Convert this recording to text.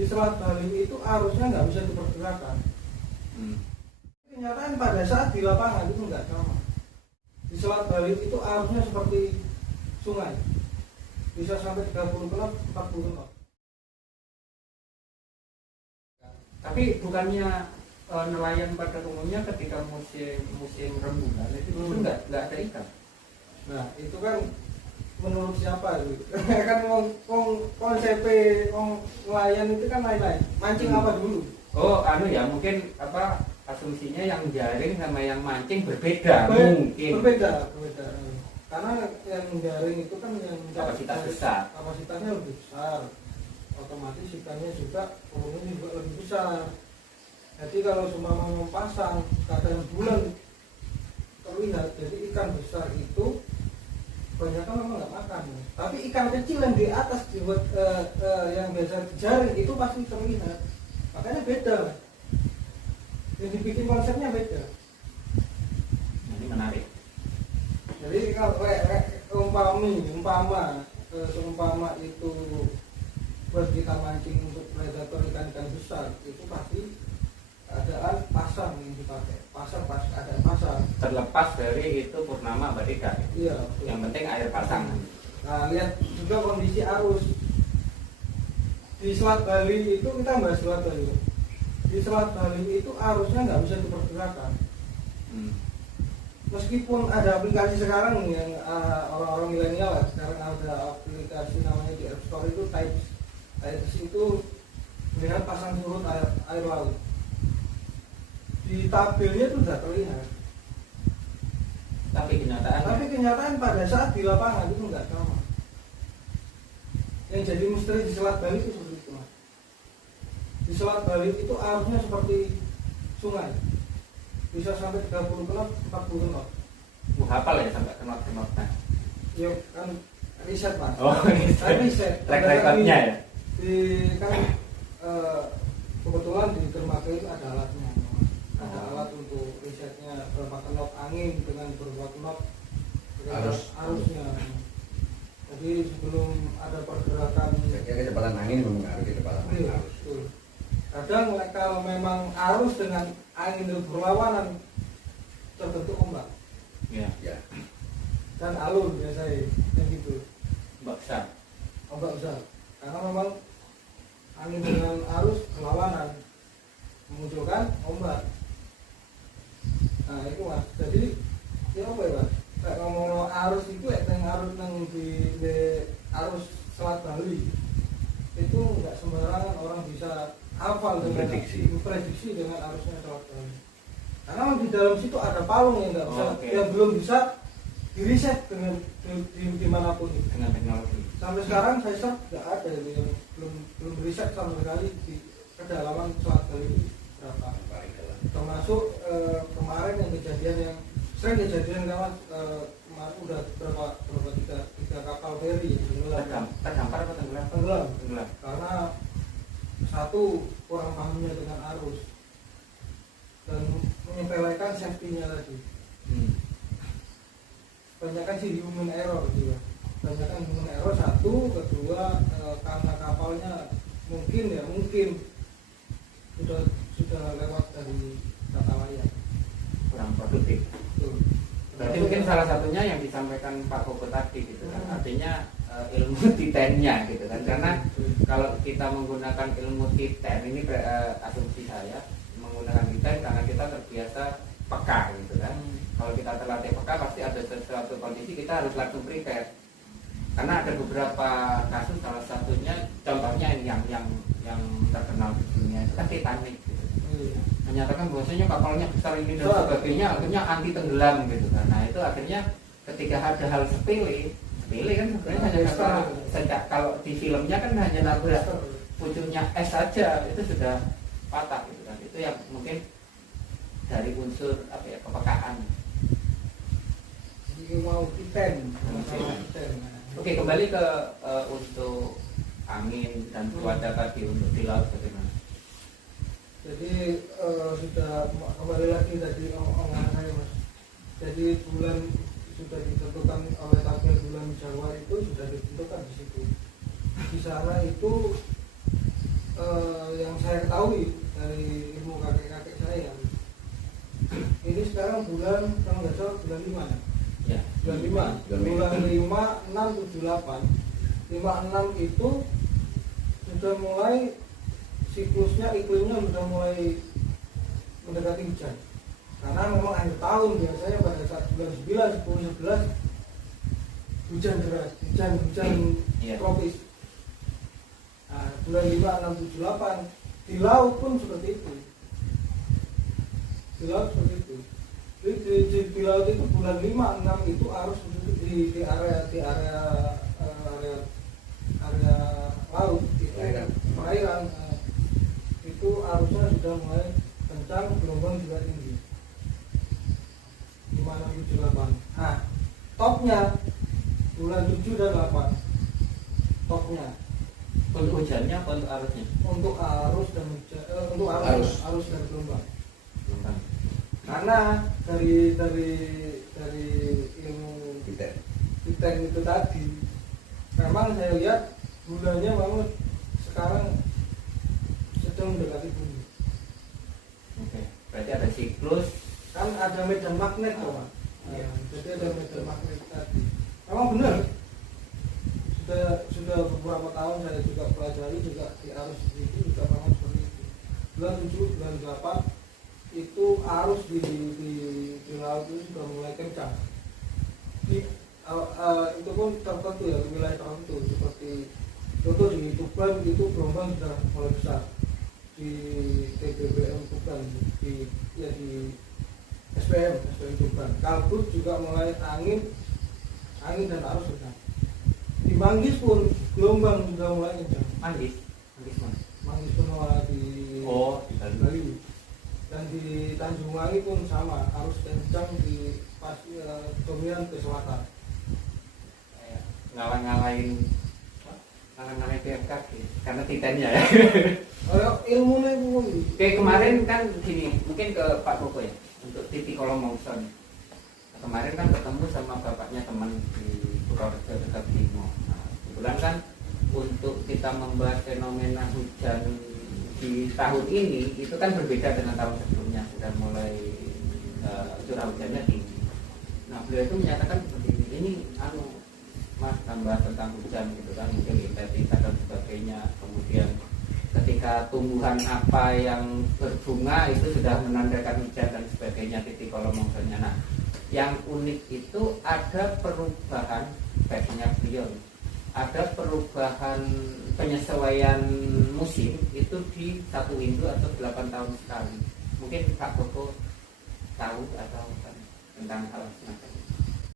di Selat Bali itu arusnya nggak bisa diperkirakan. Kenyataan pada saat di lapangan itu nggak sama. Di Selat Bali itu arusnya seperti sungai, bisa sampai 30 knot, 40 knot. Tapi bukannya nelayan pada umumnya ketika musim rembulan itu nggak ada ikan. Nah itu kan menurut siapa gitu? Kan konsep nelayan itu kan lain-lain. Mancing apa dulu? Oh, ya mungkin asumsinya yang jaring sama yang mancing berbeda mungkin. Berbeda. Karena yang jaring itu kan yang kapasitas besar. Kapasitasnya lebih besar. Otomatis ikannya juga volumenya juga lebih besar. Jadi kalau cuma mau pasang kadang bulan terlihat, jadi ikan besar itu kebanyakan memang nggak makan. Tapi ikan kecil yang di atas yang biasa dijaring itu pasti terlihat. Makanya beda. Yang dibikin konsepnya beda. Ini menarik. Jadi kalau umpama itu buat kita mancing untuk predator ikan-ikan besar, itu pasti keadaan pasang yang dipakai. Keadaan pasang. Terlepas dari itu purnama apa tidak. Iya. Yang penting air pasang. Nah, lihat juga kondisi arus. Di Selat Bali itu kita bahas Selat Bali. Di Selat Bali itu arusnya nggak bisa diperkirakan. Meskipun ada aplikasi sekarang yang orang-orang milenial sekarang ada aplikasi namanya di App Store itu Tides itu melihat pasang surut air laut. Di tabelnya itu sudah terlihat. Tapi kenyataan pada saat di lapangan itu nggak sama. Yang jadi misteri di Selat Bali itu seperti itu, Mas. Di Selat Bali itu arusnya seperti sungai, bisa sampai 30 knot, 40 knot. Hafal ya sampai knot-knot. Ya kan riset, Mas. Oh, riset. Track recordnya ya. Kebetulan di dermaga itu ada alatnya. Ada alat untuk risetnya berapa knot angin dengan berapa knot arusnya. Jadi sebelum ada pergerakan, kecepatan angin mempengaruhi kecepatan arus. Kadang kalau memang arus dengan angin itu berlawanan terbentuk ombak. Ya. Dan alun biasanya yang gitu. Ombak besar. Karena memang angin dengan arus berlawanan memunculkan ombak. Nah itu, Mas. Jadi ya apa ya, Mas? Kayak ngomong arus itu arus di arus Selat Bali itu nggak sembarangan orang bisa hafal dengan memprediksi dengan arusnya Selat Bali. Karena di dalam situ ada palung yang nggak bisa, yang belum bisa diriset dengan dimanapun dengan teknologi. Sampai sekarang saya shop nggak ada yang belum riset sama sekali di kedalaman Selat Bali berapa. Termasuk kemarin yang kejadian yang sering kejadian kawan kemarin udah berapa tiga kapal feri yang terdampar atau tenggelam karena satu kurang pahamnya dengan arus dan menyepelekan safety-nya tadi. Banyakan sih human error juga. Banyakan human error satu, kedua karena kapalnya mungkin sudah lewat dari tata layang, kurang produktif. Berarti mungkin salah satunya yang disampaikan Pak Koko tadi gitu kan, artinya ilmu titennya gitu kan, karena kalau kita menggunakan ilmu titen ini asumsi saya menggunakan titen karena kita terbiasa peka gitu kan. Kalau kita terlatih peka pasti ada sesuatu kondisi kita harus langsung prepare. Karena ada beberapa kasus, salah satunya contohnya yang terkenal di dunia itu kan Titanic gitu. Menyatakan bahwasanya kapalnya besar ini dan sebagainya akhirnya anti tenggelam gitu kan. Nah itu akhirnya ketika ada hal sepele kan sebenarnya hanya kalau di filmnya kan hanya nabrak pucuknya es saja itu sudah patah gitu kan. Itu yang mungkin dari unsur kepekaan. Jadi mau titen. Oke, kembali ke untuk angin dan cuaca tadi untuk di laut bagaimana? Jadi sudah kembali lagi tadi omongan saya, Mas. Jadi bulan sudah ditentukan oleh tabel bulan Jawa itu sudah ditentukan di situ. Di sana itu yang saya ketahui dari ilmu kakek-kakek saya, ini sekarang bulan, kalau nggak salah bulan 5 Ya. bulan 5, 6, 7, 8, 5, 6 itu sudah mulai siklusnya, iklimnya sudah mulai mendekati hujan. Karena memang akhir tahun biasanya pada saat bulan 9, 10, 11 hujan deras, hujan Iya. tropis. Nah, bulan 5, 6, 7, 8 di laut pun seperti itu. Di laut seperti itu. Di laut itu bulan 5, 6 itu arus di area laut itu perairan itu arusnya sudah mulai kencang, gelombang juga tinggi. 5, 6, 7, 8. Nah, topnya bulan 7 dan 8. Topnya Untuk hujannya apa untuk arusnya? untuk arus dan hujan, untuk arus dan gelombang. Gelombang. Karena dari ilmu Titan itu tadi, memang saya lihat bulannya memang sekarang sedang mendekati bumi. Oke. Berarti ada siklus. Kan ada medan magnet tuh, Pak. Iya. Jadi ada medan magnet tadi. Memang benar. Sudah beberapa tahun saya juga pelajari juga di arus itu juga memang seperti itu. Bulan 7, bulan 8 itu arus di laut itu sudah mulai kencang. Itu pun tertentu ya, wilayah tertentu seperti contoh di Tuban itu gelombang sudah mulai besar, di TBBM Tuban, di SPM Tuban, Kalbut juga mulai angin dan arus besar. Di Manggis pun gelombang sudah mulai kencang. Manggis mana? Manggis pun mulai di Di Bali. Dan di Tanjung Wangi pun sama, arus kencang di dominan ke selatan. Ngalahin BMKG karena Titannya ya. Ilmunya itu. Kayak kemarin kan gini, mungkin ke Pak Koko ya, untuk titik Kolomongson. Kemarin kan ketemu sama bapaknya teman di Purworejo dekat Bimo. Nah, kebetulan kan untuk kita membahas fenomena hujan di tahun ini itu kan berbeda dengan tahun sebelumnya, sudah mulai curah hujannya tinggi. Nah, beliau itu menyatakan seperti ini Mas tambah tentang hujan gitu kan, mungkin intensitas dan sebagainya. Kemudian ketika tumbuhan apa yang berbunga itu sudah menandakan hujan dan sebagainya, titik Kolomongsonya. Nah, yang unik itu ada perubahan versinya beliau, ada perubahan penyesuaian musim itu di satu window atau 8 tahun sekali. Mungkin Pak Koko tahu atau kan tentang hal semacam itu.